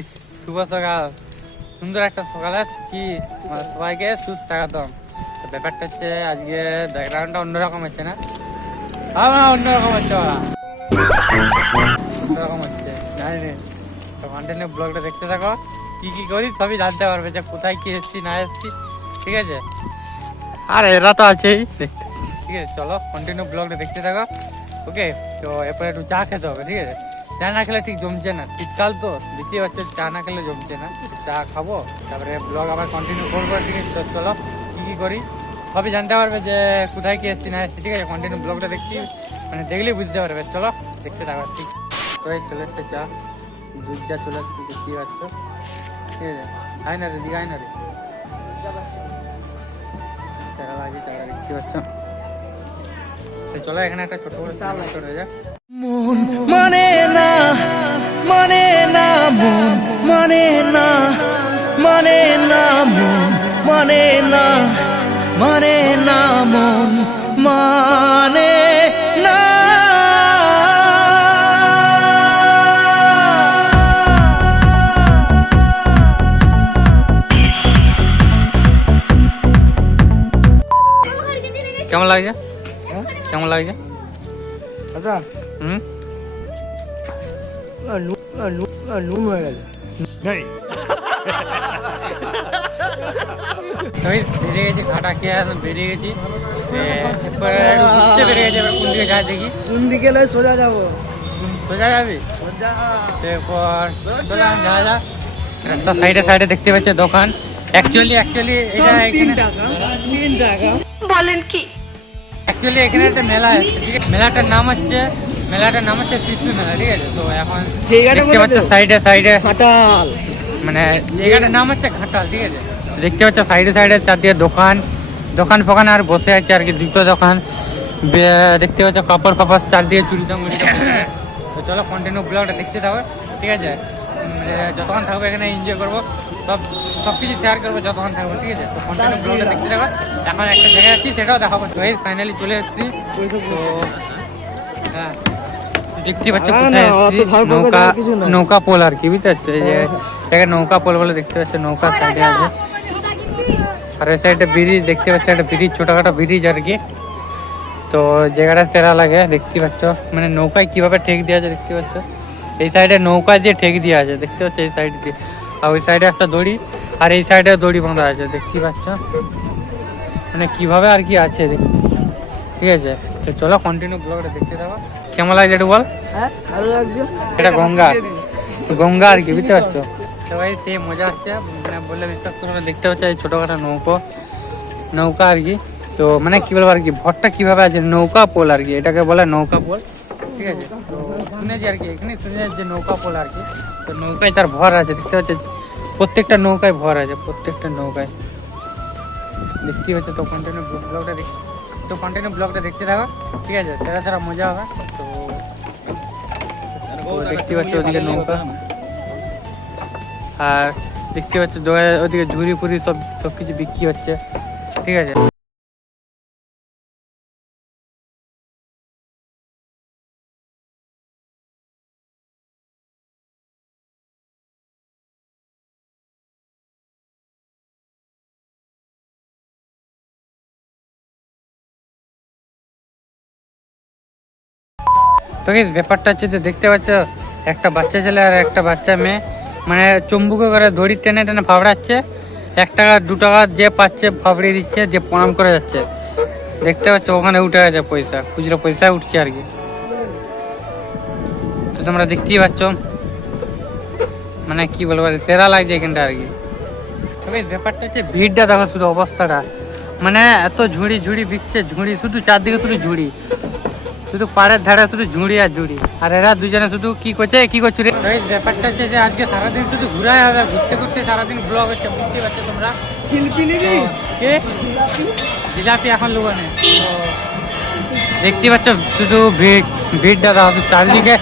Guys শুভ সকাল, সুন্দর একটা সকালে কি সবাইকে সুস্বাগতম। তো ব্যাপারটা হচ্ছে আজকে ব্যাকগ্রাউন্ডটা অন্যরকম হচ্ছে না, অন্যরকম হচ্ছে, অন্যরকম হচ্ছে জানি। তো কন্টিনিউ ব্লগটা দেখতে থাকো, কি কি করি সবই জানতে পারবে, যে কোথায় কি এসছি না এসছি, ঠিক আছে? আর এরা তো আছেই, ঠিক আছে? চলো কন্টিনিউ ব্লগটা দেখতে থাকো, ওকে? তো এরপরে একটু চা খেতে হবে, ঠিক আছে? চা না খেলে ঠিক জমছে না, শীতকাল তো দেখতে পাচ্ছে, চা না খেলে জমছে না। চা খাবো, তারপরে ব্লগ আবার কন্টিনিউ করবো, ঠিক আছে? তো চলো কী কী করি সবই জানতে পারবে, যে কোথায় কি এসছি না এসছি, ঠিক আছে? কন্টিনিউ ব্লগটা দেখছি, মানে দেখলেই বুঝতে পারবে। চলো দেখতে থাকো, ঠিক? তো এই চলে এসছে চা, দুধ চা চলে এসছে, দেখতেই পাচ্ছ, ঠিক আছে? আয় না রে, দিকে আয় না রে, তারা বাজে তারা, দেখতে পাচ্ছ? চলো এখানে একটা ছোট করে সাল হয়ে যাক। মন মানে না, মানে না, মন মানে না, মানে না, মন মানে না, মানে না, মন মানে না। কেমন লাগছে? কেমন লাগছে? আচ্ছা, নুন হয়ে গেছে। বেরিয়ে গেছি, ঘাটা খেয়ে বেরিয়ে গেছি, এরপরে ঘুরতে বেরিয়ে গেছি। এবার কোন দিকে যায় দেখি, কোন দিকে লয় সোজা যাবো, সোজা যাবি? এরপর চললাম, যা যা রাস্তা সাইডে সাইডে দেখতে পাচ্ছে দোকান। অ্যাকচুয়ালি বলেন কি? অ্যাকচুয়ালি এখানে একটা মেলা আছে, ঠিক আছে? মেলাটার নাম হচ্ছে কৃষ্ণ মেলা, ঠিক আছে? তো এখন দেখতে পাচ্ছ সাইডে সাইডে ঘাটাল, মানে জায়গাটার নাম হচ্ছে ঘাটাল, ঠিক আছে? দেখতে পাচ্ছ সাইডে সাইডে চারদিকে দোকান ফোকান আর বসে আছে আর কি, দুটো দোকান দেখতে পাচ্ছ, কাপড় ফাপড় চারদিকে চুড়িটা মুড়িটা। তো চলো কন্টিনিউ ব্লগটা দেখতে থাকো, ঠিক আছে? যতক্ষণ থাকবো এখানে এনজয় করবো, সব কিছু শেয়ার করবো যতক্ষণ থাকবো, ঠিক আছে? তো কন্টিনিউ ব্লগটা দেখতে থাকো। এখন একটা জায়গায় আছি, সেটাও দেখাবো। তো এই ফাইনালি চলে এসেছি। তো হ্যাঁ, দেখতে পাচ্ছ কোথায় এসেছি, নৌকা পোল আর কি, বুঝতে পারছো? এই যে জায়গায় নৌকা পোল বলে দেখতে পাচ্ছ, নৌকা সাইডে আছে। আর ওই সাইডে ব্রিজ দেখতে পাচ্ছ, একটা ব্রিজ, ছোটখাটো ব্রিজ আর কি। তো জায়গাটা সেরা লাগে, দেখতে পাচ্ছ, মানে নৌকায় কিভাবে ঠেক দেওয়া আছে, দেখতে পাচ্ছ? এই সাইডে নৌকা দিয়ে ঠেক দেওয়া আছে, দেখতে পাচ্ছ? এই সাইড দিয়ে, আর ওই সাইডে একটা দড়ি, আর এই সাইডে দড়ি বাঁধা আছে, দেখতে পাচ্ছ? মানে কিভাবে আর কি আছে, ঠিক আছে? তো চলো কন্টিনিউ ব্লগটা দেখতে থাকো। কেমন লাগছে একটু বল? হ্যাঁ ভালো লাগছে। এটা গঙ্গা আর কি, বুঝতে পারছো? সবাই সে মজা হচ্ছে, মানে বললে বিশ্বাস করো না। দেখতে পাচ্ছ এই ছোটখাটো নৌকা আর কি। তো মানে কি বলবো আর কি, ভরটা কিভাবে আছে, নৌকা পোল আর কি, এটাকে বলে নৌকা পোল, ঠিক আছে? তো শুনেছি আর কি, এখানে শুনেছি যে নৌকা পোল আর কি। তো নৌকায় তার ভর আছে, দেখতে পাচ্ছ? প্রত্যেকটা নৌকায় ভর আছে, প্রত্যেকটা নৌকায়, দেখতে পাচ্ছ? তো কন্টিনিউ ব্লগটা দেখতে থাকো, ঠিক আছে? সেরা মজা হবে। তো দেখতে পাচ্ছ ওদিকে নৌকা, আর দেখতে পাচ্ছ ওদিকে ঝুড়ি ফুড়ি সব কিছু বিক্রি হচ্ছে, ঠিক আছে? তো কি ব্যাপারটা হচ্ছে, যে দেখতে পাচ্ছ একটা বাচ্চা ছেলে আর একটা বাচ্চা মেয়ে, মানে চুম্বুকে করে দড়ি টেনে টেনে ফাবড়াচ্ছে। 1 টাকা 2 টাকা যে পাচ্ছে ফাবড়িয়ে দিচ্ছে, যে প্রণাম করে যাচ্ছে। দেখতে পাচ্ছ ওখানে উঠে গেছে পয়সা, খুচরো পয়সা উঠছে আর কি। তো তোমরা দেখতেই পাচ্ছ, মানে কি বলবো, সেরা লাগছে এখানটা আর কি। তবে ব্যাপারটা হচ্ছে ভিড়টা দেখো, শুধু অবস্থাটা, মানে এত ঝুড়ি বিকছে, শুধু চারদিকে শুধু ঝুড়ি, শুধু পাড়ের ধারে শুধু ঝুড়ি আর ঝুড়ি। আর এরা দুজনে শুধু কি করছো রে? ব্যাপারটা হচ্ছে যে আজকে সারাদিন শুধু ঘুরাই হবে, ঘুরতে সারাদিন ব্লগ হচ্ছে, বুঝতে পারছো তোমরা? জিলাপি এখন লোকানে দেখতে পাচ্ছ, শুধু ভিড়টা দাও চারিদিকে।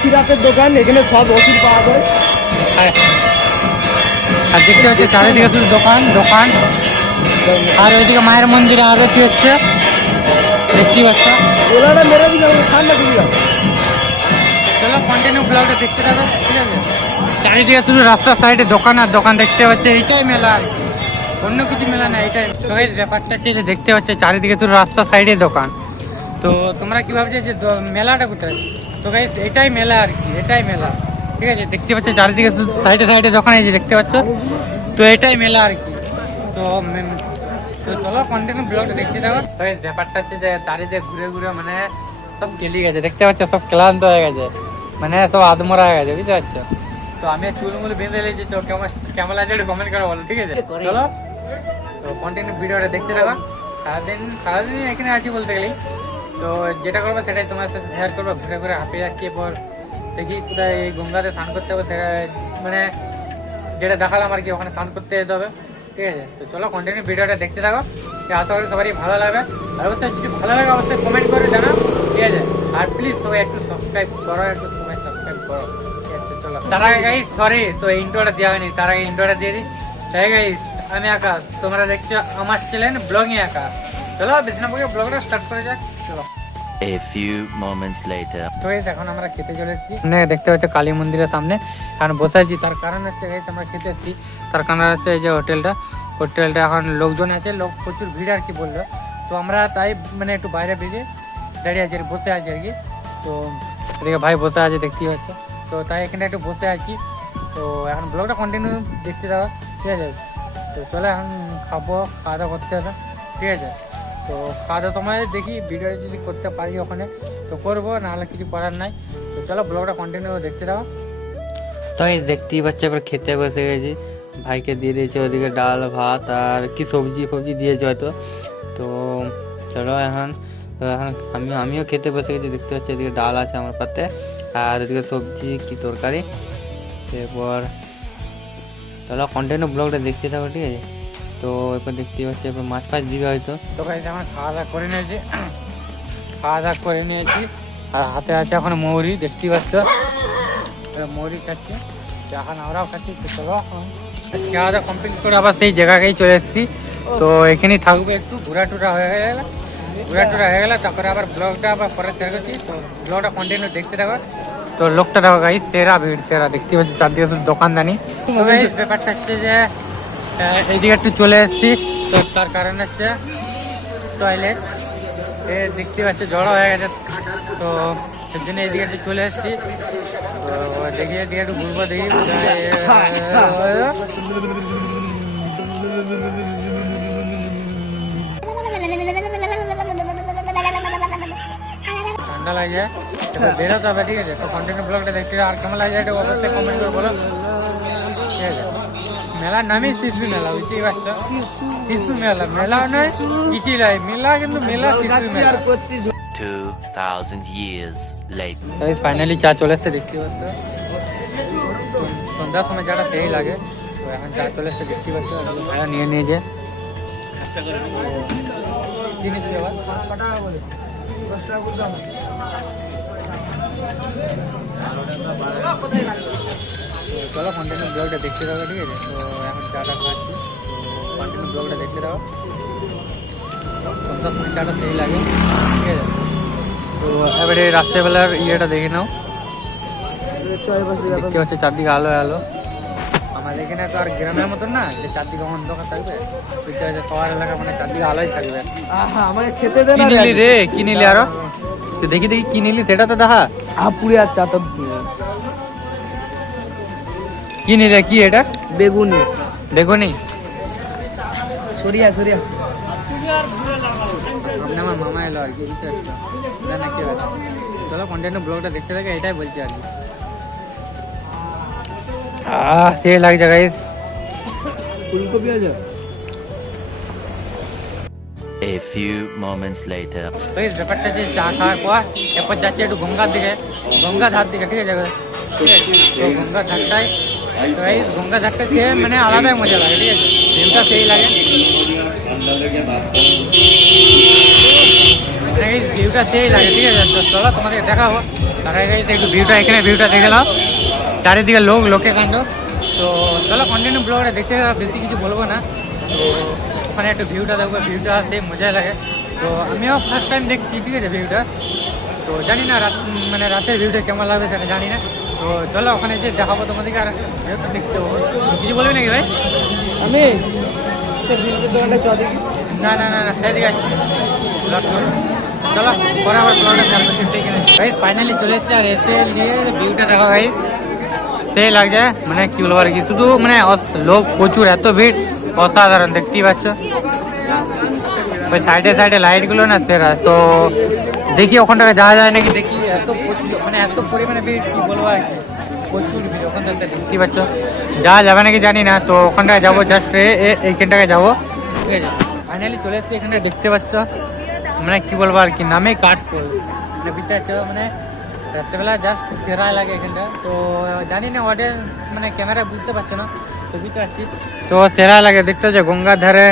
সিরাপের দোকান, এখানে সব ওষুধ পাওয়া যায়। আর দেখতে পাচ্ছি চারিদিকে শুধু দোকান, আর ওইদিকে মায়ের মন্দিরে আরতি হচ্ছে, দেখতে পাচ্ছ? ওলাটা মেরে দিলাম, ঠান্ডা দিলাম। চলো কন্টিনিউ ব্লগটা দেখতে থাকো, ঠিক আছে? চারিদিকে শুধু রাস্তার সাইডে দোকান আর দোকান দেখতে পাচ্ছে, এইটাই মেলা আর কি, অন্য কিছু মেলা না, এটাই। তো এই ব্যাপারটা হচ্ছে যে দেখতে পাচ্ছে চারিদিকে শুধু রাস্তার সাইডে দোকান। তো তোমরা কি ভাবছো যে মেলাটা কোথায়? তো গাইস এটাই মেলা আর কি, এটাই মেলা, ঠিক আছে? দেখতে পাচ্ছ চারিদিকে শুধু সাইডে সাইডে দোকান, এই যে দেখতে পাচ্ছ, তো এটাই মেলা আর কি। তো তো চলো কন্টিনিউ ব্লগটা দেখতে থাকো। তো এই ব্যাপারটা হচ্ছে যে চারিদিকে ঘুরে ঘুরে মানে সব কেলি গেছে, দেখতে পাচ্ছ সব ক্লান্ত হয়ে গেছে, মানে সব আদমরা হয়ে গেছে, বুঝতে পারছো? তো আমি চুলমুল বেঁধে লেগেছি, তো কেমন লাগছে একটু কমেন্ট করে বলো, ঠিক আছে? চলো তো কন্টিনিউ ভিডিওটা দেখতে থাকো। সারাদিন এখানে আছি বলতে গেলেই। তো যেটা করবো সেটাই তোমার সাথে শেয়ার করবো, ঘুরে ঘুরে হাঁপে যাচ্ছি, এরপর দেখি কোথায় এই গঙ্গাতে স্নান করতে হবে, সেটা মানে যেটা দেখালাম আর কি, ওখানে স্নান করতে যেতে হবে, ঠিক আছে? তো চলো কন্টিনিউ ভিডিওটা দেখতে থাকো, আশা করি সবারই ভালো লাগবে। আর অবশ্যই যদি ভালো লাগে অবশ্যই কমেন্ট করে জানাও, ঠিক আছে? আর প্লিজ সবাই একটু সাবস্ক্রাইব করো, একটু সবাই সাবস্ক্রাইব করো, ঠিক আছে? চলো, তার আগে গাইস সরি, তো ইন্ট্রোটা দেওয়া হয়নি, তার আগে ইন্ট্রোটা দিয়ে দিই। তাই গাইস আমি আকাশ, তোমরা দেখছো আমার চ্যানেল ব্লগিং আকাশ। চলো বেশি না বকে ব্লগটা স্টার্ট করে যাক, চলো। A few moments later. তো গাইস এখন আমরা খেতে চলে এসেছি, মানে দেখতে পাচ্ছ কালী মন্দিরের সামনে এখন বসে আছি। তার কারণ হচ্ছে গাইস আমরা খেতে এসেছি, তার কারণ হচ্ছে এই যে হোটেলটা এখন লোকজন আছে, লোক প্রচুর ভিড় আর কি বললো। তো আমরা তাই মানে একটু বাইরে বেরিয়ে দাঁড়িয়ে আছি, বসে আছি আর কি। তো এদিকে ভাই বসে আছে দেখতেই পাচ্ছ, তো তাই এখানে একটু বসে আছি। তো এখন ব্লগটা কন্টিনিউ দেখতে থাকো, ঠিক আছে? তো চলো এখন খাওয়া দাওয়া করতে হবে, ঠিক আছে? তো খাওয়া দাওয়া তোমায় দেখি ভিডিও যদি করতে পারি ওখানে তো করবো, নাহলে কিছু করার নাই। তো চলো ব্লগটা কন্টিনিউ দেখতে থাকো। তো এই দেখতেই পাচ্ছি এবার খেতে বসে গেছি, ভাইকে দিয়ে দিয়েছে ওদিকে ডাল ভাত আর কি সবজি ফবজি দিয়েছে হয়তো। তো চলো এখন আমিও খেতে বসে গেছি, দেখতে পাচ্ছি এদিকে ডাল আছে আমার পাতে, আর এদিকে সবজি কি তরকারি। এরপর চলো কন্টিনিউ ব্লগটা দেখতে থাকো, ঠিক আছে? তো এরপর দেখতেই পাচ্ছি এরপর মাছ ফাছ দিবে হয়তো। তো গাইস এখন খাওয়া দাওয়া করে নিয়েছি, আর হাতে আছে এখন মৌরি, দেখতেই পাচ্ছ মৌরি খাচ্ছি, এখন আমরাও খাচ্ছি। তো চলো খাওয়া দাওয়া কমপ্লিট করে আবার সেই জায়গাকেই চলে এসেছি। তো এখানেই থাকবো, একটু ঘোরা টুরা হয়ে গেলে তারপরে আবার ব্লগটা আবার পরে শেয়ার করছি। তো ব্লগটা কন্টিনিউ দেখতে থাকো। তো লোকটা দেখো গাইস, সেরা ভিড়, সেরা দেখতে পাচ্ছি চারদিকে শুধু দোকানদানি। তো গাইস ব্যাপারটা হচ্ছে যে এইদিকে একটু চলে এসেছি, তো তার কারণ হচ্ছে টয়লেট দেখতে পাচ্ছি জড়ো হয়ে গেছে, তো সেই জন্য এইদিকে একটু চলে এসেছি। তো দেখি এদিকে একটু ঘুরবো, দেখি ঠান্ডা লাগে, বেরোতে হবে, ঠিক আছে? তো কন্টিনিউ ব্লগটা দেখতে আর কেমন লাগে এটা অবশ্যই কমেন্ট করে বলো, ঠিক আছে? মেলার নামই শিশু মেলা, বুঝতেই পারছো, শিশু মেলা, মেলা নয় কিছুই নয়, মেলা কিন্তু মেলা শিশু মেলা। 2000 years later. ফাইনালি চা চলে এসছে, দেখতে পাচ্ছ সন্ধ্যার সময় যাটা সেই লাগে। তো এখন চা চলে এসছে, দেখতে পাচ্ছ ভাড়া নিয়ে নিয়েছে জিনিস আবার 6 টাকা বলে 10 টাকা বলতে হবে। চলো কন্টিনিউ ব্লগটা দেখতে থাকো, ঠিক আছে? তো এখন চাটা খাচ্ছি, তো কন্টিনিউ ব্লগটা দেখতে থাকো। সন্ধ্যার সময় চাটা সেই লাগে, ঠিক আছে? তো এবারে রাত্রেবেলার ইয়েটা দেখে নাও, দেখতে হচ্ছে চারদিকে আলো আলো। আমাদের এখানে তো আর গ্রামের মতন না যে চারদিকে অন্ধকার থাকবে, বুঝতে হচ্ছে সবার এলাকা মানে চারদিকে আলোই থাকবে। আমাকে খেতে দে কি না নিলি রে, কি নিলি আরো? তো দেখি কি নিলি সেটা তো দেখা। পুরি আর চা তো কি নিলে, কি এটা? বেগুনি বেগুনি। সরিয়া আমার মামা এলো আর কি, বুঝতে পারছো? নাকি চলো কন্টিনিউ ব্লগটা দেখতে থাকে, এটাই বলছি আর কি। সে লাগছে গাইস। ফুলকপি আছে। A few moments later. তো এই ব্যাপারটা যে চা খাওয়ার পর এরপর যাচ্ছি একটু গঙ্গার দিকে, গঙ্গা ধার দিকে, ঠিক আছে? তো গঙ্গা ধারটাই, তো এই গঙ্গা ধারটা খেয়ে মানে আলাদাই মজা লাগে, ঠিক আছে? ভিউটা সেই লাগে, ভিউটা সেই লাগে, ঠিক আছে? তো চলো তোমাদের দেখাবো, তার আগে একটু ভিউটা দেখে নাও, চারিদিকে লোকে কাণ্ড। তো চলো কন্টিনিউ ব্লগটা দেখতে, বেশি কিছু বলবো না। তো ওখানে একটু ভিউটা দেখবো, ভিউটা সেই মজাই লাগে। তো আমিও ফার্স্ট টাইম দেখছি, ঠিক আছে? ভিউটা তো জানি না রাত মানে রাতের ভিউটা কেমন লাগবে সেটা জানি না। তো চলো ওখানে যে দেখাবো তোমাদেরকে, আর যেহেতু দেখতে হবে। কিছু বলবি নাকি ভাই? আমি শিল্পের দোকানটা চ দেখি। না না না না সেদিকে আসছি। চলো পরে আবার ব্লগটা শেয়ার করছি। ভাই ফাইনালি চলে এসেছে, আর এসে নিয়ে ভিউটা দেখা ভাই সেই লাগছে, মানে কি বলবো আর কি, শুধু মানে লোক প্রচুর, এত ভিড় অসাধারণ, দেখতেই পাচ্ছ। ওই সাইডে সাইডে লাইটগুলো না সেরা। তো দেখি ওখানটাকে যাওয়া যায় নাকি, দেখি এত মানে এত পরিমাণে ভিড় কি বলবো আর কি, প্রচুর ভিড় ওখানটাতে, দেখতেই পাচ্ছ। যাওয়া যাবে নাকি জানি না, তো ওখানটায় যাবো, জাস্ট এইখানটাকে যাবো, ঠিক আছে। ফাইনালি চলে এসেছি এখানটায়, দেখতে পাচ্ছ, মানে কি বলবো আর কি, নামে কাঠপোল, মানে বুঝতে পারছো, মানে রাত্রেবেলা জাস্ট সেরা লাগে এখানটা। তো জানি না অডিয়েন্স মানে ক্যামেরা বুঝতে পারছো না, তো বুঝতে পারছি, তো সেরা লাগে দেখতে হচ্ছে। গঙ্গার ধারে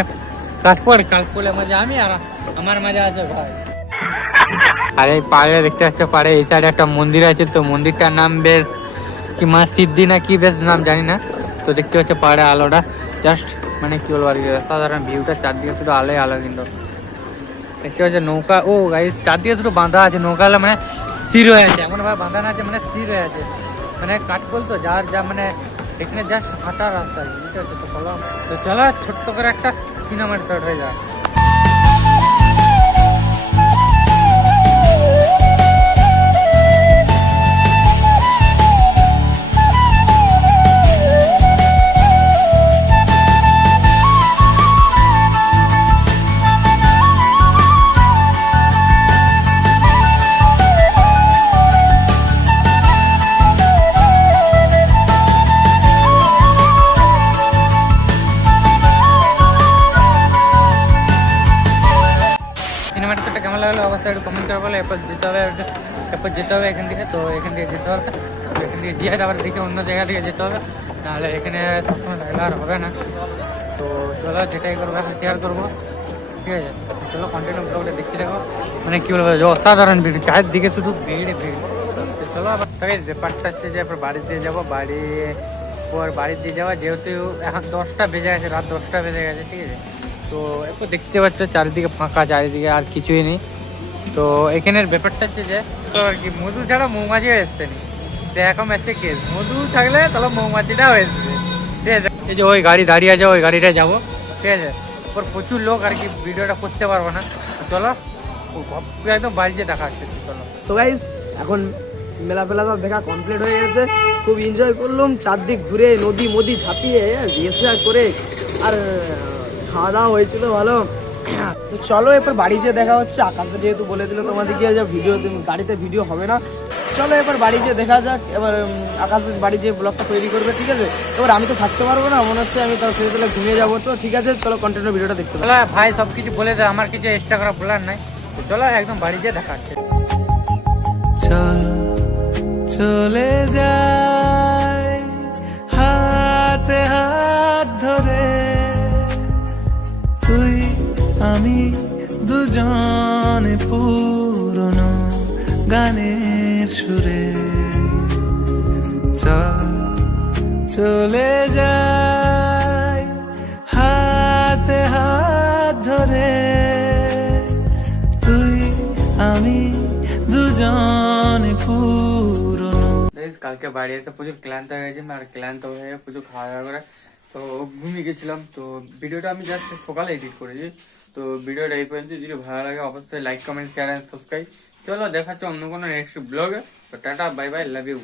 কাঠপোলের মজা আমি আর আমার মজা আছে ভাই। আর এই পাড়ে দেখতে পাচ্ছ, পাড়ে এই সাইডে একটা মন্দির আছে, তো মন্দিরটার নাম বেশ কি মা সিদ্ধি না কি বেশ নাম জানি না। তো দেখতে পাচ্ছ পাড়ে আলোটা জাস্ট মানে কি বলবো আর কি, সাধারণ ভিউটা, চারদিকে শুধু আলোয় আলো। কিন্তু দেখতে পাচ্ছ নৌকা, ও গাইস চারদিকে শুধু বাঁধা আছে, নৌকা মানে স্থির হয়ে আছে, এমন ভাবে বাঁধা না আছে, মানে স্থির হয়ে আছে, মানে কাঠপোল তো যার যা মানে এখানে জাস্ট হাঁটার রাস্তা আছে, বুঝতে পারছো। তো চলো ছোট্ট করে একটা সিনেমা স্টার্ট হয়ে যায়। সিনেমাটা কেমন লাগলো অবশ্যই একটু কমেন্ট করে বলো। এরপর যেতে হবে এখান থেকে, তো এখান থেকে যেতে হবে, তো এখান থেকে গিয়ে আবার দেখে অন্য জায়গা থেকে যেতে হবে, নাহলে এখানে সবসময় থাকলে আর হবে না। তো চলো যেটাই করবো এখন শেয়ার করবো, ঠিক আছে। চলো কন্টিনিউ ব্লগটা দেখতে থাকো, মানে কি বলবো অসাধারণ ভিড়, চারদিকে শুধু ভিড়। তো চলো আবার ব্যাপারটা হচ্ছে যে এরপর বাড়ি দিয়ে যাবো, বাড়ি দিয়ে যাওয়া, যেহেতু এখন 10টা বেজে গেছে, রাত 10টা বেজে গেছে, ঠিক আছে। তো এরপর দেখতে পাচ্ছ চারিদিকে ফাঁকা, চারিদিকে আর কিছুই নেই। তো এখানের ব্যাপারটা হচ্ছে যে আর কি, মধু ছাড়া মৌমাছিও এসছে নি, এখন এসছে কেস, মধু থাকলে তাহলে মৌমাছিটাও এসছে, ঠিক আছে। এই যে ওই গাড়ি দাঁড়িয়ে আছে, ওই গাড়িটায় যাবো, ঠিক আছে। ওর প্রচুর লোক আর কি, ভিডিওটা করতে পারবো না। চলো একদম বাড়িতে দেখা হচ্ছে, চলো। তো গাইস এখন মেলা সব দেখা কমপ্লিট হয়ে গেছে, খুব এনজয় করলাম, চারদিক ঘুরে নদী ঝাঁপিয়ে রেসা করে, আর খাওয়া দাওয়া হয়েছিল ভালো। তো চলো এরপর বাড়ি যেয়ে দেখা হচ্ছে। আকাশটা যেহেতু বলে দিল তোমাদেরকে যে গাড়িতে ভিডিও হবে না, চলো এবার বাড়ি যেয়ে দেখা যাক। এবার আকাশ বাড়ি যেয়ে ব্লগটা তৈরি করবে, ঠিক আছে। এবার আমি তো থাকতে পারবো না, মনে হচ্ছে আমি তার শেষে ঘুমিয়ে যাবো। তো ঠিক আছে, চলো কন্টিনিউ ভিডিওটা দেখতে পাবো। ভাই সব কিছু বলে দেয়, আমার কিছু এক্সট্রা করা বলার নাই। তো চলো একদম বাড়ি যেয়ে দেখা হচ্ছে। চল চলে যাই হাতে হাত ধরে, তুই আমি দুজনে পুরনো গানের সুরে। চল চলে যাই হাতে হাত ধরে, তুই আমি দুজনে পুরনো। কালকে বাড়ি এসে প্রচুর ক্লান্ত হয়ে গেছি, আর ক্লান্ত হয়ে প্রচুর খাওয়া দাওয়া করে তো ঘুমিয়ে গেছিলাম। তো ভিডিওটা আমি জাস্ট সকালে এডিট করেছি। তো ভিডিওটা এই পর্যন্ত, যদি ভালো লাগে অবশ্যই like comment share and subscribe. চলো দেখাচ্ছি অন্য কোনো নেক্সট ব্লগে। তো tata bye bye, love you.